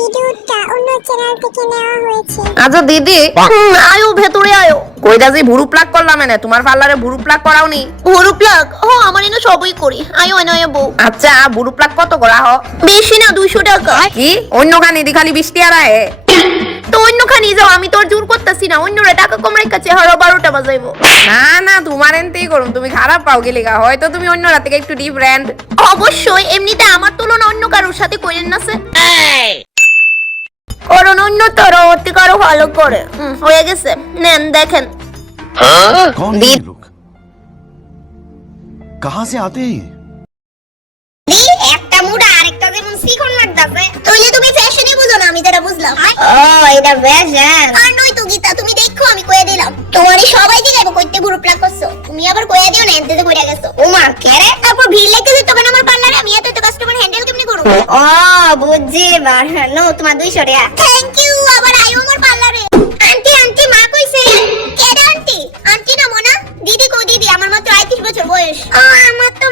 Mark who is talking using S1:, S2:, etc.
S1: ভিডিওটা অন্য চ্যানেল থেকে নেওয়া হয়েছে।
S2: আচ্ছা দিদি। আয়ো ভেতরে আয়ো। ভুরু প্লাক করলাম এনে? তোমার পার্লারে ভুরু প্লাক করাওনি?
S3: ভুরু প্লাগ ও আমার এনে সবই করি। আয়ো এনে আয়ো বউ।
S2: আচ্ছা ভুরু প্লাক কত করা? হ
S3: বেশি না দুইশো টাকা।
S2: কি? অন্য খালি বৃষ্টি আর আয়ে।
S3: তো অন্য খানি যাও আমি তোর জোর করতেছি না। অন্যরা টাকা কম রেখেছে হারো বারোটা বাজাইবো।
S2: না না তোমার এনতেই করুন তুমি খারাপ পাও গেলে গা। হয়তো তুমি অন্য রাত থেকে একটু ডিফারেন্ট
S3: অবশ্যই এমনিতে আমার তুলনা অন্য কারোর সাথে করেন না সে উন্নতর অতি কারও ভালো করে। হয়ে গেছে। নেন দেখেন।
S1: হ্যাঁ? কাহা সে আতে? তুমি আমি আবার কইয়া দিও না ভিড় আমি কাস্টমার হ্যান্ডেল তোমার দুই থ্যাংক ইউ почервоєш. А, мотор.